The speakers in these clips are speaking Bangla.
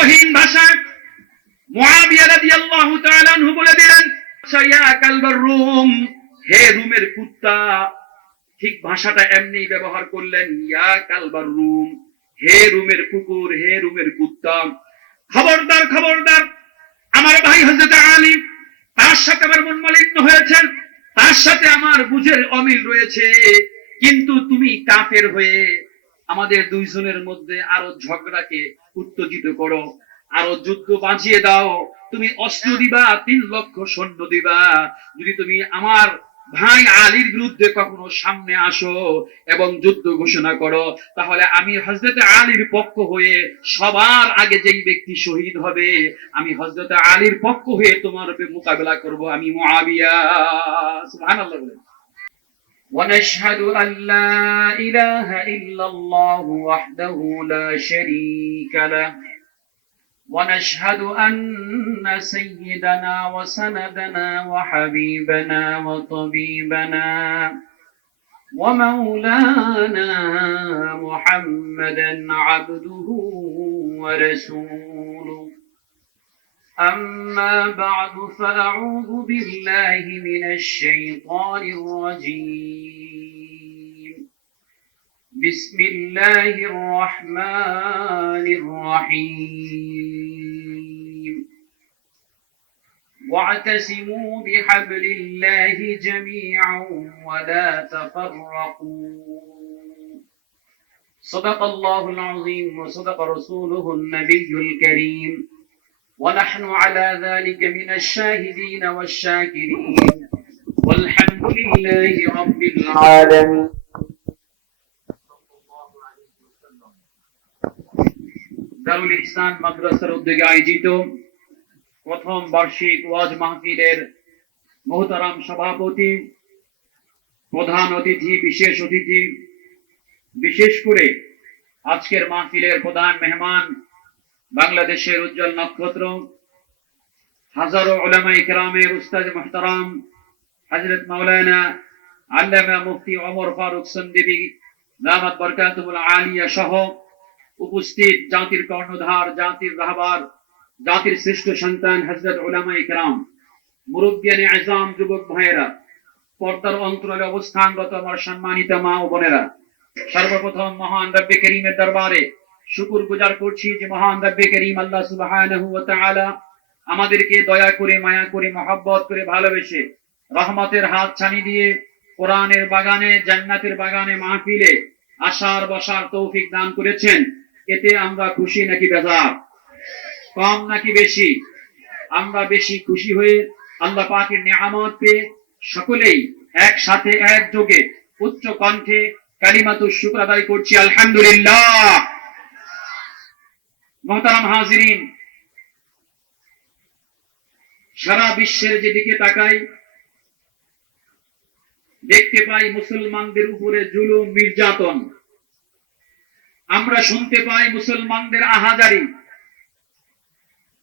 অর্থহীন ভাষায় বলে দিলেন রুম, হে রুমের কুত্তা, ঠিক ভাষাটা এমনি ব্যবহার করলেন, ইয়া কালবার রুম, হে রুমের কুকুর, হে রুমের কুত্তা। খবরদার খবরদার, আমার ভাই হযরত আলী, তার সাথে আমার মন মালিন্য হয়েছে তার সাথে আমার বুঝের অমিল রয়েছে, কিন্তু তুমি কাফের হয়ে আমাদের দুইজনের মধ্যে আরও ঝগড়াকে উত্তেজিত করো, আরও যুদ্ধ বাঁচিয়ে দাও। তুমি অস্ত্র দিবা, তিন লক্ষ সৈন্য দিবা। যদি তুমি আমার ভাই আলীর বিরুদ্ধে কখনো সামনে আসো এবং যুদ্ধ ঘোষণা করো, তাহলে আমি হজরত আলীর পক্ষ হয়ে সবার আগে যেই ব্যক্তি শহীদ হবে, আমি হজরত আলীর পক্ষ হয়ে তোমার মোকাবেলা করব, আমি মুআবিয়া। সুবহানাল্লাহ ونشهد أن لا إله إلا الله وحده لا شريك له. ونشهد أن سيدنا وسندنا وحبيبنا وطبيبنا ومولانا محمدا عبده ورسوله. أما بعد فأعوذ بالله من الشيطان الرجيم. بسم الله الرحمن الرحيم. واعتصموا بحبل الله جميعا ولا تفرقوا. صدق الله العظيم وصدق رسوله النبي الكريم. ونحن على ذلك من الشاهدين والشاكرين والحمد لله رب العالمين দারুল ইহসান মাদ্রাসার উদ্যোগে আয়োজিত প্রথম বার্ষিক ওয়াজ মাহফিলের মহতারাম সভাপতি প্রধান অতিথি বিশেষ অতিথি বিশেষ করে আজকের মাহফিলের প্রধান মেহমান বাংলাদেশের উজ্জ্বল নক্ষত্র, হাজারো ওলামা ইকরামের উস্তাদ মোহতারাম হজরত মাওলানা আল্লামা মুফতি ওমর ফারুক সন্দিবি দামাত বরকাতুল আলিয়া সহ উপস্থিত জাতির কর্ণধার, জাতির রাহবার, জাতির শ্রেষ্ঠ সন্তান হজরত ওলামা ইকরাম মুরব্বিয়ানে আজম যুবক ভাইয়েরা, পর্দার অন্তরালে অবস্থানরত আমার সম্মানিত মা ও বোনেরা, সর্বপ্রথম মহান রব্বে করিমের দরবারে শুকুর গুজার করছি যে মহান রব্বে করিম আল্লাহ সুবহানাহু ওয়া তাআলা আমাদেরকে দয়া করে, মায়া করে, মহব্বত করে ভালোবেসে রহমতের হাত ছানি দিয়ে কোরআনের বাগানে, জান্নাতের বাগানে মাহফিলে আসার বসার তৌফিক দান করেছেন। এতে আমরা খুশি নাকি বেজার? কম নাকি বেশি? আমরা বেশি খুশি হয়ে আল্লাহ পাকের নিয়ামত পেয়ে সকলেই একসাথে, একযোগে, উচ্চ কণ্ঠে কালিমাতু শুক্র আদায় করছি। আলহামদুলিল্লাহ! মহতারাম হাজিরিন, সারা বিশ্বের যেদিকে তাকাই, দেখতে পাই মুসলমানদের উপরে জুলুম, নির্যাতন। আমরা শুনতে পাই মুসলমানদের আহাজারি।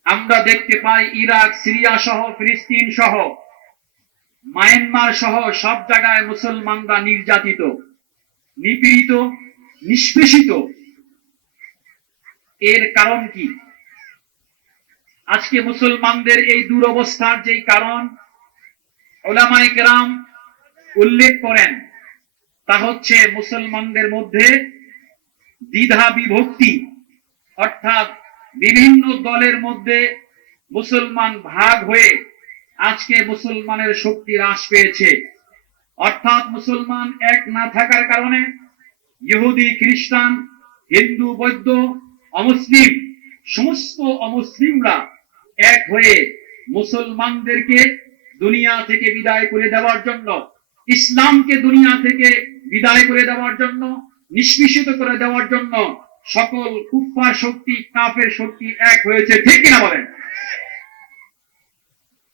আমরা দেখতে পাই ইরাক, সিরিয়া সহ, ফিলিস্তিন সহ, মায়ানমার সহ সব জায়গায় মুসলমানরা নির্যাতিত, নিপীড়িত, নিষ্পেষিত। এর কারণ কি? আজকে মুসলমানদের এই দুরবস্থার যেই কারণ ওলামাই কেরাম উল্লেখ করেন, তা হচ্ছে মুসলমানদের মধ্যে দ্বিধা বিভক্তি। অর্থাৎ বিভিন্ন দলের মধ্যে মুসলমান ভাগ হয়ে আজকে মুসলমানের শক্তি হ্রাস পেয়েছে। অর্থাৎ মুসলমান এক না থাকার কারণে ইহুদি, খ্রিস্টান, হিন্দু, বৌদ্ধ অমুসলিম, সমস্ত অমুসলিমরা এক হয়ে মুসলমানদেরকে দুনিয়া থেকে বিদায় করে দেওয়ার জন্য, ইসলামকে দুনিয়া থেকে বিদায় করে দেওয়ার জন্য, নিষ্পিষিত করে দেওয়ার জন্য সকল কুফার শক্তি, কাফের শক্তি এক হয়েছে, ঠিক কিনা বলেন?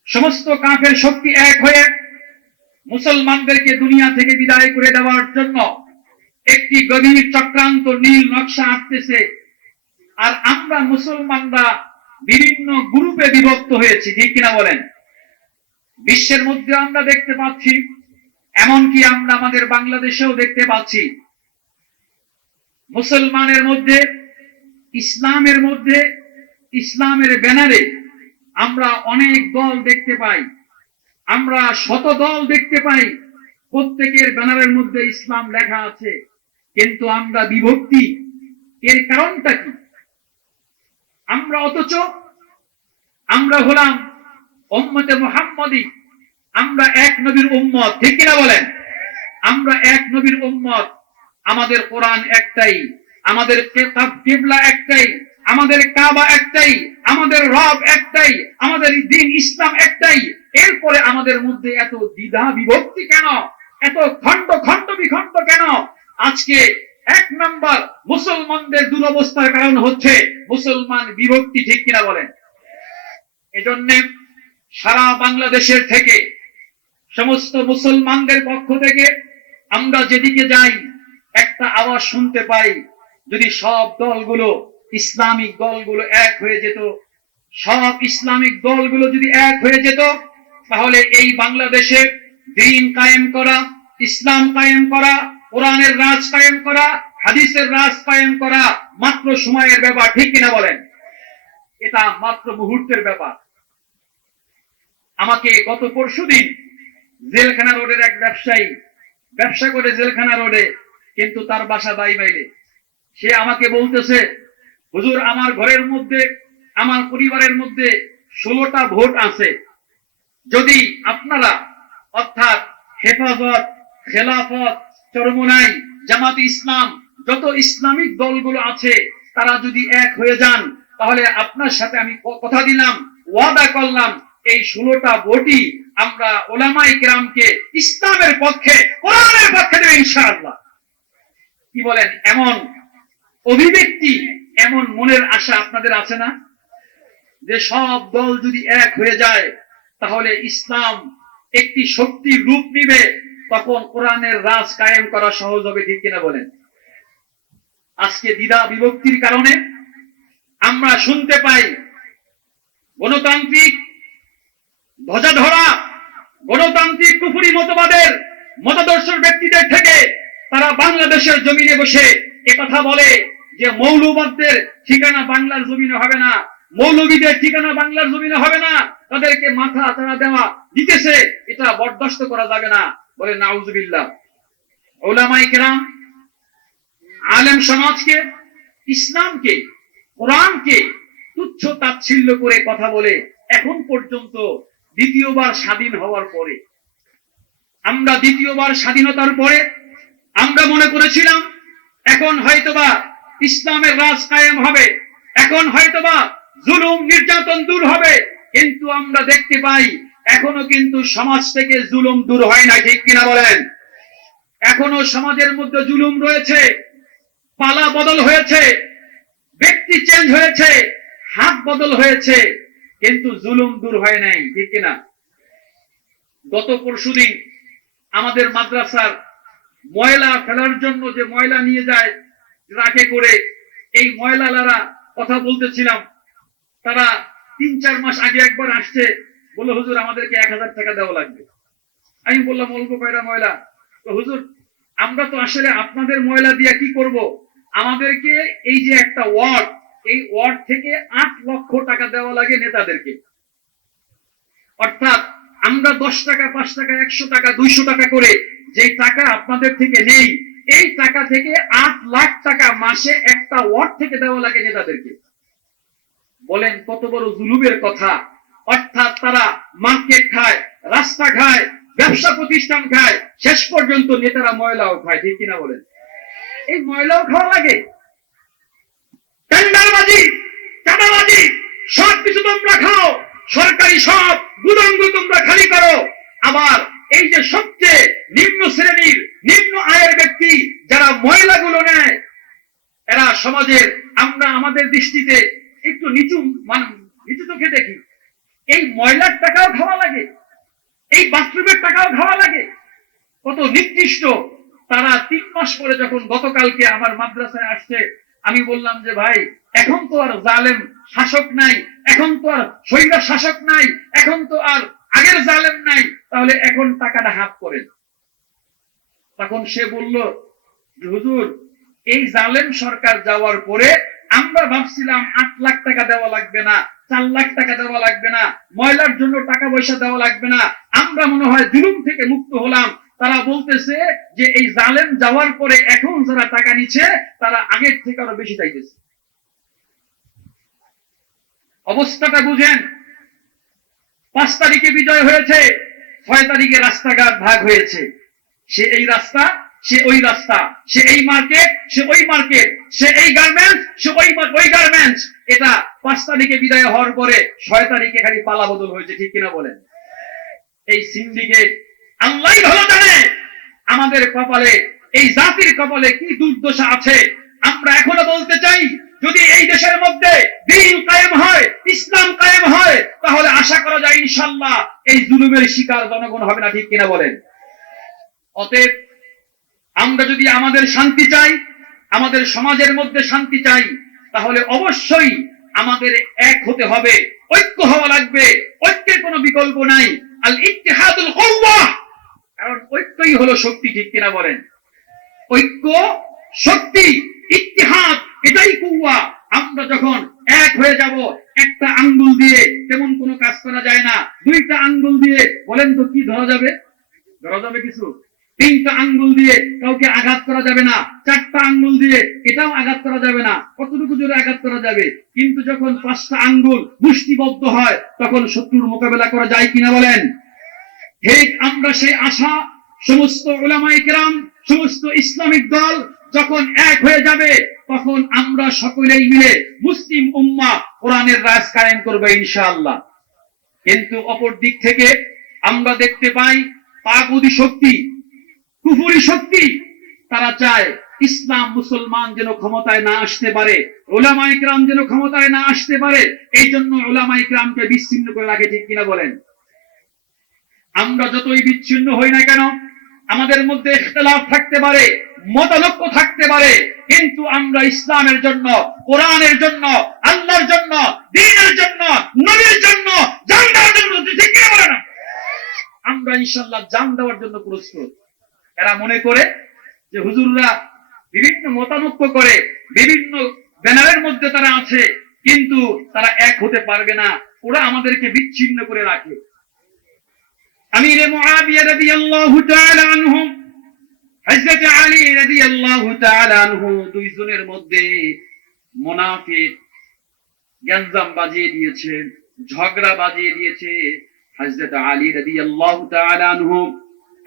সমস্ত কাফের শক্তি এক হয়ে মুসলমানদেরকে দুনিয়া থেকে বিদায় করে দেওয়ার জন্য একটি গভীর চক্রান্ত, নীল নকশা আঁকতেছে আর আমরা মুসলমানরা বিভিন্ন গ্রুপে বিভক্ত হয়েছি, ঠিক কিনা বলেন? বিশ্বের মধ্যে আমরা দেখতে পাচ্ছি, এমনকি আমরা আমাদের বাংলাদেশেও দেখতে পাচ্ছি। মুসলমানের মধ্যে, ইসলামের মধ্যে, ইসলামের ব্যানারে আমরা অনেক দল দেখতে পাই। আমরা শত দল দেখতে পাই, প্রত্যেকের ব্যানারের মধ্যে ইসলাম লেখা আছে। কিন্তু আমরা বিভক্তি, এর কারণটা কি? আমরা অথচ, আমরা হলাম উম্মতে মুহাম্মদি। আমরা এক নবীর উম্মত, ঠিক কিনা বলেন? আমরা এক নবীর উম্মত। আমাদের কোরআন একটাই, আমাদের কিবলা একটাই, আমাদের কাবা একটাই, আমাদের রব একটাই, আমাদের দিন ইসলাম একটাই। এরপরে আমাদের মধ্যে এত দ্বিধা বিভক্তি কেন? এত খণ্ড খণ্ড বিখণ্ড কেন? আজকে এক নম্বর মুসলমানদের দুরবস্থার কারণ হচ্ছে মুসলমান বিভক্তি ঠিক কিনা বলেন? এজন্য সারা বাংলাদেশের থেকে সমস্ত মুসলমানদের পক্ষ থেকে আমরা যেদিকে যাই, একটা আওয়াজ শুনতে পাই। যদি সব দলগুলো, ইসলামিক দলগুলো এক হয়ে যেত, সব ইসলামিক দলগুলো যদি এক হয়ে যেত, তাহলে এই বাংলাদেশে দিন কায়েম করা, ইসলাম কায়েম করা, কোরআনের রাজ কায়েম করা হাদিসের রাজ কায়েম করা মাত্র সময়ের ব্যাপার, ঠিক কিনা বলেন? এটা মাত্র মুহূর্তের ব্যাপার। আমাকে গত পরশুদিন জেলখানা রোডের এক ব্যবসায়ী ব্যবসা করে জেলখানা রোডে, কিন্তু তার বাসা দাই বাইলে সে আমাকে বলতেছে, হুজুর, আমার ঘরের মধ্যে, আমার পরিবারের মধ্যে ষোলোটা ভোট আছে। যদি আপনারা অর্থাৎ হেফাজত, খেলাফত, চরমনাই, জামাত ইসলাম যত ইসলামিক দলগুলো আছে, তারা যদি এক হয়ে যান, তাহলে আপনার সাথে আমি কথা দিলাম, ওয়াদা করলাম, এই ষোলোটা ভোটই আমরা ওলামাই গ্রামকে ইসলামের পক্ষে, কোরআনের পক্ষে দেবে ইনশাআল্লাহ। কি বলেন? এমন অভিব্যক্তি, এমন মনের আশা আপনাদের আছে না? যে সব দল যদি এক হয়ে যায়, তাহলে ইসলাম একটি শক্তির রূপ নিবে, তখন কোরআনের রাজ কায়েম করা সহজ হবে, ঠিক কিনা বলেন? আজকে দ্বিধা বিভক্তির কারণে আমরা শুনতে পাই গণতান্ত্রিক ধ্বজা ধরা গণতান্ত্রিক কুফুরি মতবাদের মতাদর্শের ব্যক্তিদের থেকে তারা বাংলাদেশের জমিনে বসে কথা বলে যে মৌলবাদদের ঠিকানা বাংলার জমিনে হবে না, মৌলবীদের ঠিকানা বাংলার জমিনে হবে না, তাদেরকে মাথা আচারা দেওয়া দিতেছে, এটা বরদাস্ত করা যাবে না বলে নাউজুবিল্লাহ। ওলামাই কেরাম আলেম সমাজকে, ইসলামকে, কোরআনকে তুচ্ছ তাচ্ছিল্য করে কথা বলে এখন পর্যন্ত দ্বিতীয়বার স্বাধীন হওয়ার পরে। আমরা দ্বিতীয়বার স্বাধীনতার পরে আমরা মনে করেছিলাম, এখন হয়তোবা ইসলামের রাজ কায়েম হবে, এখন হয়তোবা জুলুম নির্যাতন দূর হবে, কিন্তু আমরা দেখতে পাই, এখনও কিন্তু সমাজ থেকে জুলুম দূর হয় না ঠিক কিনা বলেন? এখনও সমাজের মধ্যে জুলুম রয়েছে পালা বদল হয়েছে, ব্যক্তি চেঞ্জ হয়েছে, হাত বদল হয়েছে, কিন্তু জুলুম দূর হয় নাই, ঠিক কিনা? গত পরশুদিন আমাদের মাদ্রাসার ময়লা ফেলার জন্য যে ময়লা নিয়ে যায় ট্রাকে করে, এই ময়লালারা কথা বলতেছিলাম। তারা তিন চার মাস আগে একবার আসছে, বলল, হুজুর, আমাদেরকে এক হাজার টাকা দেওয়া লাগবে। আমি বললাম, অল্প কয়টা ময়লা? তো হুজুর, আমরা তো আসলে আপনাদের ময়লা দিয়ে কি করব? আমাদেরকে এই যে একটা ওয়ার্ড, এই ওয়ার্ড থেকে আট লক্ষ টাকা দেওয়া লাগে নেতাদেরকে। অর্থাৎ আমরা দশ টাকা, পাঁচ টাকা, একশো টাকা, দুইশো টাকা করে যে টাকা আপনাদের থেকে নেই, এই টাকা থেকে আট লাখ টাকা মাসে একটা ওয়ার্ড থেকে দেওয়া লাগে নেতাদেরকে। বলেন কত বড় জুলুমের কথা। অর্থাৎ তারা মার্কেট খায়, রাস্তা খায়, ব্যবসা প্রতিষ্ঠান খায়, শেষ পর্যন্ত নেতারা ময়লাও খায়, ঠিক কিনা বলেন? এই ময়লাও খাওয়া লাগে। টেন্ডারবাজি চাঁদাবাজি, সব কিছু তোমরা খাও। সরকারি সব গুদামগুলো তোমরা খালি করো। আবার এই যে সবচেয়ে নিম্ন শ্রেণির, নিম্ন আয়ের ব্যক্তি যারা ময়লাগুলো নেয়, এরা সমাজের, আমরা আমাদের দৃষ্টিতে একটু নিচু মান, নিচু চোখে দেখি। এই ময়লার টাকাও খাওয়া লাগে। এই বাথরুমের টাকাও খাওয়া লাগে। কত নির্দিষ্ট তারা তিন মাস পরে যখন গতকালকে আমার মাদ্রাসায় আসছে, আমি বললাম যে, ভাই, এখন তো আর জালেম শাসক নাই, এখন তো আর শৈরা শাসক নাই, এখন তো আর আগের জালেম নাই, তাহলে এখন টাকাটা হাফ করেন তখন সে বলল হুজুর, এই জালেম সরকার যাওয়ার পরে আমরা ভাবছিলাম আট লাখ টাকা দেওয়া লাগবে না, চার লাখ টাকা দেওয়া লাগবে না, ময়লার জন্য টাকা পয়সা দেওয়া লাগবে না, আমরা মনে হয় জুলুম থেকে মুক্ত হলাম তারা বলতেছে যে এই জালেম যাওয়ার পরে এখন যারা টাকা নিচ্ছে, তারা আগের থেকে আরও বেশি চাইতেছে। অবস্থাটা বুঝেন, পাঁচ তারিখে বিজয় হয়েছে, ছয় তারিখে রাস্তাঘাট ভাগ হয়েছে। সে এই রাস্তা, সে ওই রাস্তা, সে এই মার্কেট, সে ওই মার্কেট, সে এই গার্মেন্টস, সে ওই ওই গার্মেন্টস। এটা পাঁচ তারিখে বিদায় হওয়ার পরে ছয় তারিখে খালি পালা বদল হয়েছে, ঠিক কিনা বলেন? এই সিন্ডিকেট আল্লাহ ভালো জানে। আমাদের কপালে, এই জাতির কপালে কি দুর্দশা আছে? আমরা এখনও বলতে চাই, যদি এই দেশের মধ্যে দিন কায়েম হয়, ইসলাম কায়েম হয়, তাহলে আশা করা যায় ইনশাল্লাহ এই জুলুমের শিকার জনগণ হবে না, ঠিক কিনা বলেন? অতএব আমরা যদি আমাদের শান্তি চাই, আমাদের সমাজের মধ্যে শান্তি চাই, তাহলে অবশ্যই আমাদের এক হতে হবে, ঐক্য হওয়া লাগবে, ঐক্যের কোনো বিকল্প নাই। আল ইত্তেহাদুল কওয়া। কারণ ঐক্যই হলো শক্তি, ঠিক কিনা বলেন? ঐক্য, শক্তি ইতিহাদ এটাই কুয়া। আমরা যখন এক হয়ে যাব, একটা আঙ্গুল দিয়ে তেমন কোনো কাজ করা যায় না। দুইটা আঙ্গুল দিয়ে, বলেন তো কি ধরা যাবে? ধরা যাবে কিছু? তিনটা আঙ্গুল দিয়ে কাউকে আঘাত করা যাবে না। চারটা আঙ্গুল দিয়ে এটাও আঘাত করা যাবে না। কতটুকু জোরে আঘাত করা যাবে? কিন্তু যখন পাঁচটা আঙ্গুল মুষ্টিবদ্ধ হয়, তখন শত্রুর মোকাবেলা করা যায় কিনা বলেন? ঠিক আমরা সেই আশা সমস্ত ওলামাই কেরাম, সমস্ত ইসলামিক দল যখন এক হয়ে যাবে, তখন আমরা সকলেই মিলে মুসলিম উম্মা কোরআনের রাজ কায়েম করবে ইনশাআল্লাহ। কিন্তু অপর দিক থেকে আমরা দেখতে পাই পাগুদি শক্তি, কুফুরি শক্তি, তারা চায় ইসলাম মুসলমান যেন ক্ষমতায় না আসতে পারে ওলামা ইকরাম যেন ক্ষমতায় না আসতে পারে এই জন্য ওলামা ইকরামকে বিচ্ছিন্ন করে রাখে, ঠিক কিনা বলেন? আমরা যতই বিচ্ছিন্ন হই না কেন, আমাদের মধ্যে ইখতলাফ থাকতে পারে, মতানক্য থাকতে পারে, কিন্তু আমরা ইসলামের জন্য, কোরআনের জন্য, আল্লাহর জন্য দ্বীনের জন্য, নবীর জন্য জান দেওয়ার জন্য ঠিক কিনা বলে না? আমরা ইনশাল্লাহ জান দেওয়ার জন্য প্রস্তুত। এরা মনে করে যে হুজুররা বিভিন্ন মতানক্য করে, বিভিন্ন ব্যানারের মধ্যে তারা আছে, কিন্তু তারা এক হতে পারবে না। ওরা আমাদেরকে বিচ্ছিন্ন করে রাখে। আমির মুআবিয়া রাদিয়াল্লাহু তাআলা আনহু হযরত আলী রাদিয়াল্লাহু তাআলা আনহু দুইজনের মধ্যে মুনাফিক গ্যাঞ্জাম বাজিয়ে দিয়েছে, ঝগড়া বাজিয়ে দিয়েছে হযরত আলী রাদিয়াল্লাহু তাআলা আনহু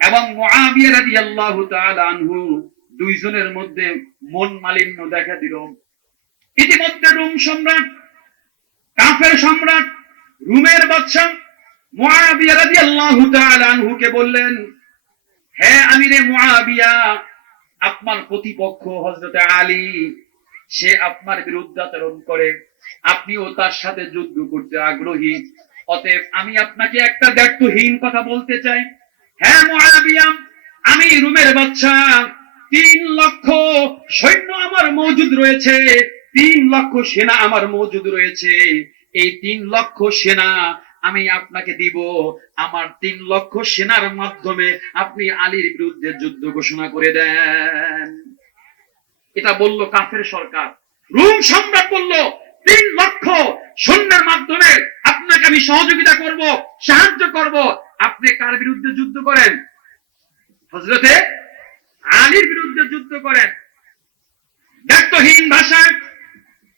এবং মুআবিয়া রাদিয়াল্লাহু তাআলা আনহু দুইজনের মধ্যে মন মালিন্য দেখা দিল। ইতিমধ্যে রোম সম্রাট, কাফের সম্রাট, রুমের বাদশাহ হে আমিরে মুআবিয়া, আপনার প্রতিপক্ষ হযরত আলী, সে আপনার বিরুদ্ধাচরণ করে। আপনিও তার সাথে যুদ্ধ করতে আগ্রহী। অতএব আমি আপনাকে একটা দায়িত্বহীন কথা বলতে চাই। হ্যাঁ আমি রুমের বাচ্চা। তিন লক্ষ সৈন্য আমার মজুদ রয়েছে। তিন লক্ষ সেনা আমার মজুদ রয়েছে। এই তিন লক্ষ সেনা আমি আপনাকে দিব আমার তিন লক্ষ সেনার মাধ্যমে আপনি আলীর বিরুদ্ধে যুদ্ধ ঘোষণা করে দেন। এটা বলল কাফের সরকার। রুম সম্রাট বলল, তিন লক্ষ সৈন্যের মাধ্যমে আপনাকে আমি সহযোগিতা করব, সাহায্য করব। আপনি কার বিরুদ্ধে যুদ্ধ করেন? হজরতে আলীর বিরুদ্ধে যুদ্ধ করেন। ব্যক্তহীন ভাষায়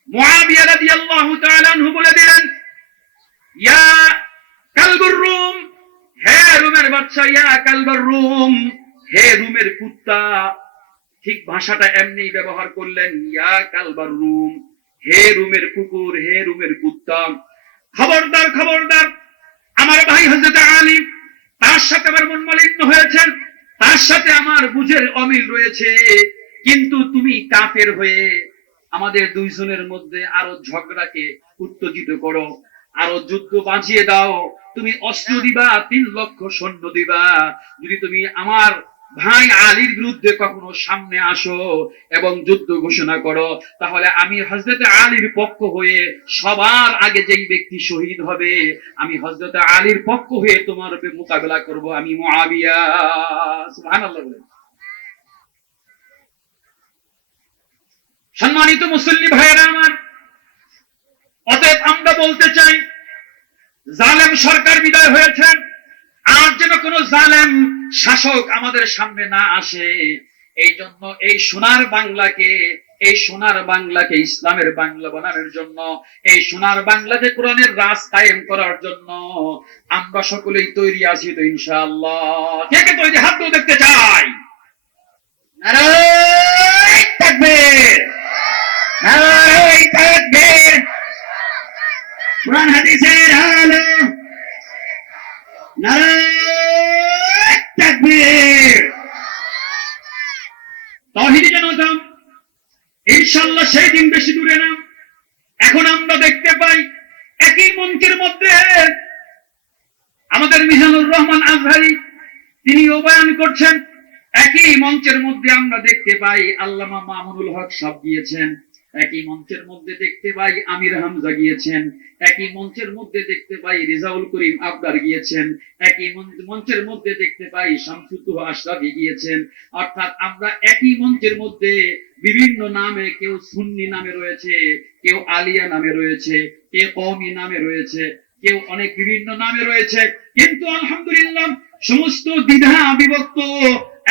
মুআবিয়া রাদিয়াল্লাহু তাআলা বলে দিলেন ইয়া কালবুর রুম। হে রুমের বাচ্চা, ইয়া রুম। হে রুমের কুত্তা। ঠিক ভাষাটা এমনি ব্যবহার করলেন, ইয়া কালবার রুম। হে রুমের কুকুর, হে রুমের কুত্তা। খবরদার খবরদার, আমার ভাই হজরত আলী, তার সাথে আমার মন মালিন্য হয়েছেন, তার সাথে আমার বুঝের অমিল রয়েছে। কিন্তু তুমি কাফের হয়ে আমাদের দুইজনের মধ্যে আরও ঝগড়াকে উত্তেজিত করো। আরও যুদ্ধ বাঁচিয়ে দাও। তুমি অস্ত্র দিবা, তিন লক্ষ সৈন্য দিবা। যদি তুমি আমার ভাই আলীর বিরুদ্ধে কখনো সামনে আসো এবং যুদ্ধ ঘোষণা করো, তাহলে আমি হজরত আলীর পক্ষ হয়ে সবার আগে যেই ব্যক্তি শহীদ হবে, আমি হজরত আলীর পক্ষ হয়ে তোমার মোকাবেলা করব, আমি সুবহানাল্লাহ সম্মানিত মুসল্লি ভাইয়েরা আমার অতএব আমরা বলতে চাই, জালেম সরকার বিদায় হয়েছেন, আর যেন কোন জালেম শাসক আমাদের সামনে না আসে, এই জন্য এই সোনার বাংলাকে, এই সোনার বাংলাকে ইসলামের বাংলা বানানোর জন্য, এই সোনার বাংলাতে কোরআনের রাজ কায়েম করার জন্য আমরা সকলেই তৈরি আছি তো ইনশাআল্লাহ। কে কে তৈরি? হাত দেখতে চাই। নারায় তাকবীর নারায় তাকবীর কোরআন হাদিসের আলো। জনতা সেই দিন বেশি দূরে না। এখন আমরা দেখতে পাই একই মঞ্চের মধ্যে আমাদের মিজানুর রহমান আজহারি তিনি বয়ান করছেন। একই মঞ্চের মধ্যে আমরা দেখতে পাই আল্লামা মামুনুল হক সব গিয়েছেন একই মঞ্চের মধ্যে দেখতে পাই আমির হামজা গিয়েছেন, একই মঞ্চের মধ্যে দেখতে পাই রেজাউল করিম আবদার গিয়েছেন, একই মঞ্চের মধ্যে দেখতে পাই শামসুদ্দুহ আশরাফি গিয়েছেন। অর্থাৎ আমরা একই মঞ্চের মধ্যে বিভিন্ন নামে কেউ সুন্নি নামে রয়েছে, কেউ আলিয়া নামে রয়েছে, কেউ কওমি নামে রয়েছে, কেউ অনেক বিভিন্ন নামে রয়েছে। কিন্তু আলহামদুলিল্লাহ সমস্ত দ্বিধা বিভক্ত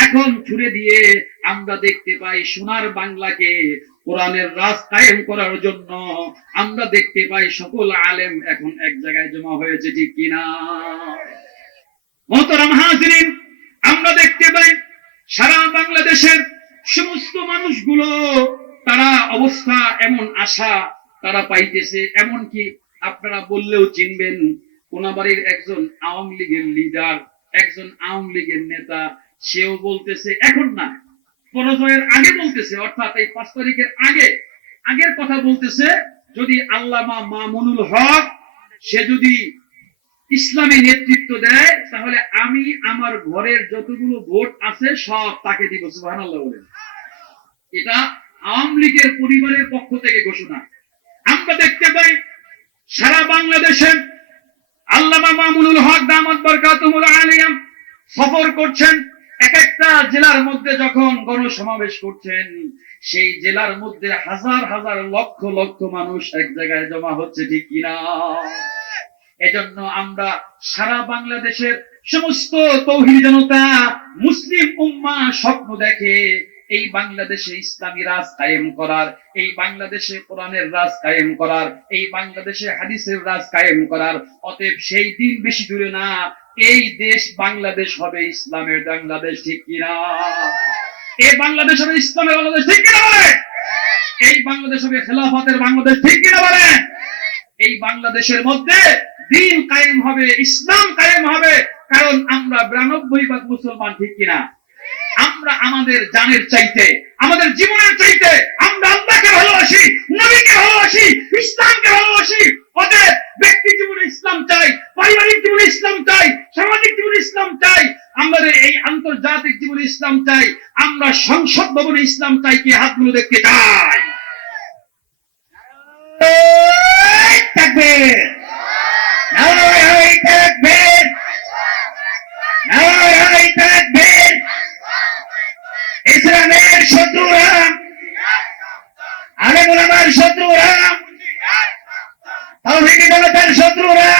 এখন ছুড়ে দিয়ে আমরা দেখতে পাই সোনার বাংলাকে কোরআনের রাজ কায়েম করার জন্য আমরা দেখতে পাই সকল আলেম এখন এক জায়গায় জমা হয়েছে, ঠিক কিনা? মোহতারাম হাজরিন, আমরা দেখতে পাই সারা বাংলাদেশের সমস্ত মানুষগুলো, তারা অবস্থা এমন আশা তারা পাইতেছে এমন কি আপনারা বললেও চিনবেন, কোনাবাড়ির একজন আওয়ামী লীগের লিডার একজন আওয়ামী লীগের নেতা, সেও বলতেছে, এখন না পরাজয়ের আগে বলতেছে, অর্থাৎ এই পাঁচ তারিখের আগে, আগের কথা বলতেছে, যদি আল্লামা মামুনুল হক, সে যদি ইসলামী নেতৃত্ব দেয়, তাহলে আমি আমার ঘরের যতগুলো ভোট আছে, সব তাকে দিব, সুবহানাল্লাহ বলেন। এটা আওয়ামী লীগের পরিবারের পক্ষ থেকে ঘোষণা। আমরা দেখতে পাই, সারা বাংলাদেশে আল্লামা মামুনুল হক, দামাত বরকাতুমুল আলিয়াম সফর করছেন। এক একটা জেলার মধ্যে যখন গণসমাবেশ করছেন, সেই জেলার মধ্যে হাজার হাজার লক্ষ লক্ষ মানুষ এক জায়গায় জমা হচ্ছে, ঠিক কিনা? এজন্য আমরা সারা বাংলাদেশের সমস্ত তৌহিদ জনতা, মুসলিম উম্মা স্বপ্ন দেখে এই বাংলাদেশে ইসলামী রাজ কায়েম করার, এই বাংলাদেশে কোরআনের রাজ কায়েম করার, এই বাংলাদেশে হাদিসের রাজ কায়েম করার। অতএব সেই দিন বেশি দূরে না এই দেশ বাংলাদেশ হবে ইসলামের বাংলাদেশ, ঠিক কিনা? এই বাংলাদেশ হবে ইসলামের বাংলাদেশ, ঠিক কিনা বলে? এই বাংলাদেশ হবে খেলাফতের বাংলাদেশ, ঠিক কিনা বলে? এই বাংলাদেশের মধ্যে দিন কায়েম হবে, ইসলাম কায়েম হবে। কারণ আমরা বিরানব্বই ভাগ মুসলমান, ঠিক কিনা? আমরা আমাদের জানের চাইতে, আমাদের জীবনের চাইতে আমরা আল্লাহকে ভালোবাসি, নবীকে ভালোবাসি, ইসলামকে ভালোবাসি। অতএব ব্যক্তি জীবনে ইসলাম চাই, পারিবারিক জীবনে ইসলাম চাই, সামাজিক জীবনে ইসলাম চাই, আমাদের এই আন্তর্জাতিক জীবনে ইসলাম চাই, আমরা সংসদ ভবনে ইসলাম চাই কি হাতগুলো দেখতে চাই। তাকবীর নারায়ে তাকবীর নারায়ে তাকবীর ইসলামের শত্রুরা ওলামার শত্রুরা। তাওহীদি জনতার শত্রুরা।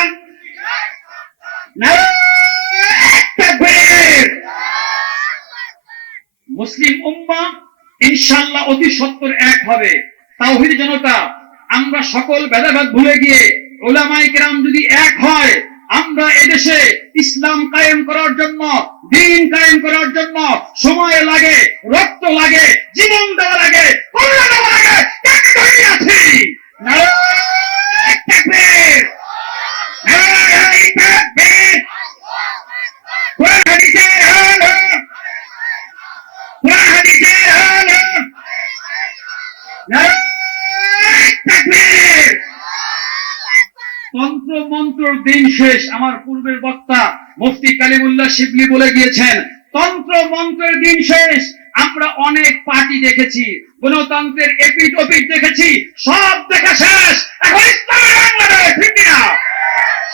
মুসলিম উম্মা ইনশাআল্লাহ অতি সত্তর এক হবে। তাওহীদ জনতা, আমরা সকল ভেদাভেদ ভুলে গিয়ে ওলামাই কেরাম যদি এক হয়, আমরা এদেশে ইসলাম কায়েম করার জন্য, দিন কায়েম করার জন্য সময় লাগে রক্ত লাগে জীবন দেওয়া লাগে করুণা দেওয়া লাগে তাকে তৈরি আছি নারায়ে তাকবীর নারায়ে তাকবীর কোরআন হাদিসের আলো কোরআন হাদিসের আলো নারায়ে তাকবীর তন্ত্র মন্ত্র দিন শেষ আমার পূর্বের বক্তা মুফতি কালিমুল্লাহ শিবলি বলে গিয়েছেন, তন্ত্র মন্ত্রের দিন শেষ, আমরা অনেক পার্টি দেখেছি, গণতন্ত্রের এপিট ওপিট দেখেছি, সব দেখা শেষ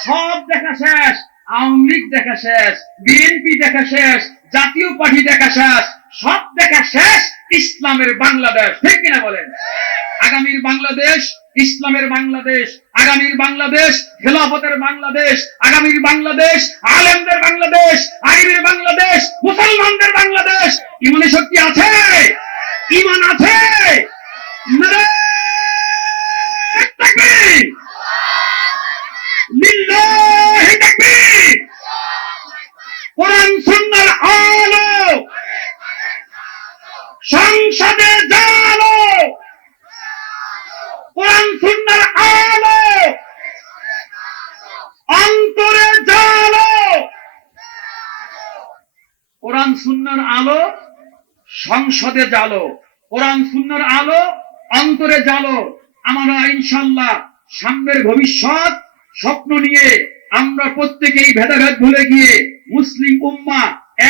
সব দেখা শেষ, আওয়ামী লীগ দেখা শেষ, বিএনপি দেখা শেষ, জাতীয় পার্টি দেখা শেষ, সব দেখা শেষ, ইসলামের বাংলাদেশ, ঠিক কিনা বলেন? আগামীর বাংলাদেশ, ইসলামের বাংলাদেশ, আগামীর বাংলাদেশ, খেলাফতের বাংলাদেশ, আগামীর বাংলাদেশ, আলেমদের বাংলাদেশ আগামীর বাংলাদেশ, মুসলমানদের বাংলাদেশ। ইমানে শক্তি আছে? ইমান আছে নারায়ে তাকবীর! লিল্লাহি তাকবীর! কোরআন সুন্নাহর আলো সংসদে জালো কোরআন সুন্নার আলো অন্তরে জালো কোরআন সুন্নার আলো, সংসদে জালো, কোরআন সুন্নার আলো, অন্তরে জালো। আমরা ইনশাল্লাহ সামনের ভবিষ্যৎ স্বপ্ন নিয়ে আমরা প্রত্যেকেই ভেদাভেদ ভুলে গিয়ে মুসলিম উম্মা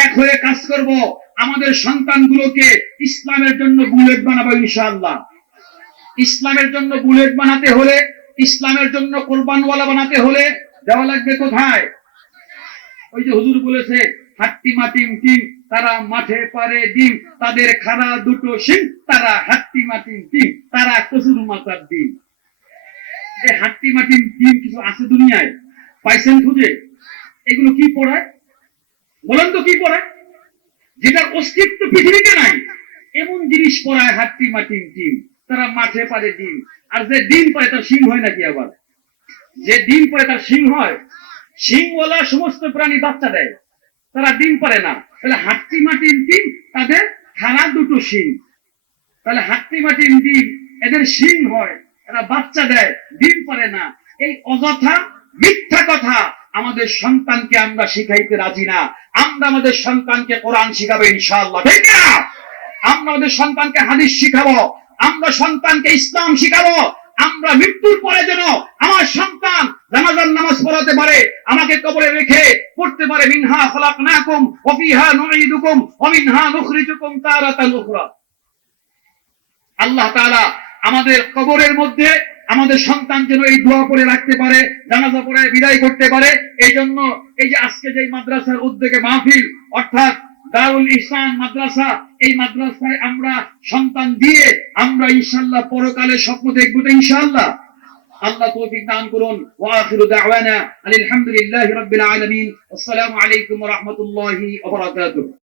এক হয়ে কাজ করব। আমাদের সন্তানগুলোকে ইসলামের জন্য বুলেট বানাবো ইনশাআল্লাহ। ইসলামের জন্য বুলেট বানাতে হলে, ইসলামের জন্য কোরবানওয়ালা বানাতে হলে দেওয়া লাগবে কোথায়? ওই যে হুজুর বলেছে, হাট্টি মাটিম টিম তারা মাঠে পারে ডিম, তাদের খানা দুটো সিং তারা হাট্টি মাটিম টিম তারা কচুর মাথার ডিম। এই হাট্টি মাটিম ডিম কিছু আছে দুনিয়ায়? পাইছেন খুঁজে? এগুলো কি পড়ায়? বলেন তো কি পড়ায়? যেটার অস্তিত্ব পৃথিবীতে নাই, এমন জিনিস পড়ায় হাট্টি মাটিম টিম তারা মাঠে পারে ডিম। আর যে ডিম পায় তার সিং হয় নাকি আবার? যে ডিম পারে তার সিং হয়। সিংওয়ালা সমস্ত প্রাণী বাচ্চা দেয়। তারা ডিম পারে না। তাহলে হাট্টি মাটির ডিম তাদের খানা দুটো শিং তাহলে হাট্টি মাটির ডিম এদের শিং হয়, এরা বাচ্চা দেয়, ডিম পারে না। এই অযথা মিথ্যা কথা আমাদের সন্তানকে আমরা শিখাইতে রাজি না। আমরা আমাদের সন্তানকে কোরআন শিখাবো ইনশাআল্লাহ। ঠিক না? আমরা আমাদের সন্তানকে হাদিস শিখাবো। আমরা সন্তানকে ইসলাম শিখাবো। আমরা মৃত্যুর পরে যেন আমার সন্তান জানাজার নামাজ পড়াতে পারে, আমাকে কবরে রেখে পড়তে পারে, মিনহা খলাকনাকুম ওয়া ফিহা নুঈদুকুম ওয়া মিনহা নুখরিজুকুম তারাতান উখরা। আল্লাহ তাআলা আমাদের কবরের মধ্যে আমাদের সন্তান যেন এই দোয়া করে রাখতে পারে, জানাজা পড়ে, বিদায় করতে পারে এই জন্য এই যে আজকে যে মাদ্রাসার উদ্যোগে মাহফিল, অর্থাৎ দারুল ইসলাম মাদ্রাসা, এই মাদ্রাসায় আমরা সন্তান দিয়ে আমরা ইনশাল্লাহ পরকালে স্বপ্ন দেখব তো ইনশাল্লাহ আল্লাহ তৌফিক দান করুন ওয়া আখিরু দাওয়ানা আলহামদুলিল্লাহি রাব্বিল আলামিন আসসালামু আলাইকুম ওয়া রাহমাতুল্লাহি ওয়া বারাকাতুহু